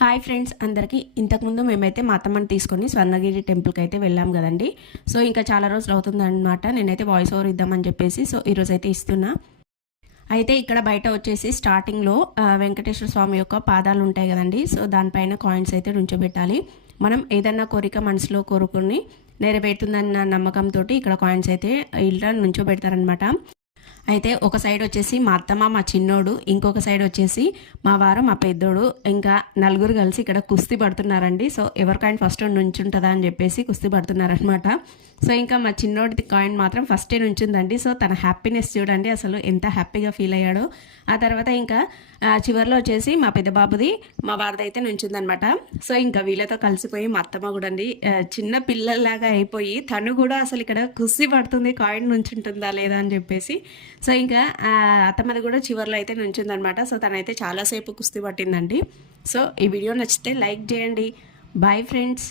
Hi friends అందరికీ ఇంతకుముందు మేమైతే మా అత్తమ్మని తీసుకొని స్వర్ణగిరి టెంపుల్కి అయితే వెళ్ళాం కదండి. సో ఇంకా చాలా రోజులు అవుతుందన్నమాట. నేనైతే వాయిస్ ఓవర్ ఇద్దామని చెప్పేసి సో ఈరోజు అయితే ఇస్తున్నా. అయితే ఇక్కడ బయట వచ్చేసి స్టార్టింగ్లో వెంకటేశ్వర స్వామి యొక్క పాదాలు ఉంటాయి కదండి. సో దానిపైన కాయిన్స్ అయితే ఉంచబెట్టాలి మనం ఏదన్నా కోరిక మనసులో కోరుకుని నెరవేరుతుందన్న నమ్మకంతో ఇక్కడ కాయిన్స్ అయితే ఇలా నుంచోబెడతారనమాట అయితే ఒక సైడ్ వచ్చేసి మా అత్తమ్మ మా చిన్నోడు ఇంకొక సైడ్ వచ్చేసి మా వారు మా పెద్దోడు ఇంకా నలుగురు కలిసి ఇక్కడ కుస్తీ పడుతున్నారండి. సో ఎవరి కాయిన్ ఫస్ట్ నుంచుంటుందా అని చెప్పేసి కుస్తీ పడుతున్నారనమాట సో ఇంకా మా చిన్నోడి కాయిన్ మాత్రం ఫస్టే నుంచిందండి. సో తన హ్యాపీనెస్ చూడండి అసలు ఎంత హ్యాపీగా ఫీల్ అయ్యాడో. ఆ తర్వాత ఇంకా చివరిలో చివర్లో వచ్చేసి మా పెద్ద బాబుది మా వారిది అయితే నుంచుందనమాట సో ఇంకా వీళ్ళతో కలిసిపోయి మా అత్తమ్మ కూడా అండి చిన్న పిల్లల్లాగా అయిపోయి తను కూడా అసలు ఇక్కడ కుస్తీ పడుతుంది కాయిన్ నుంచుంటుందా లేదా అని చెప్పేసి సో ఇంకా అత్తమ్మది కూడా చివర్లో అయితే నుంచుందనమాట సో తనైతే చాలాసేపు కుస్తీ పట్టిందండి. సో ఈ వీడియో నచ్చితే లైక్ చేయండి. Bye friends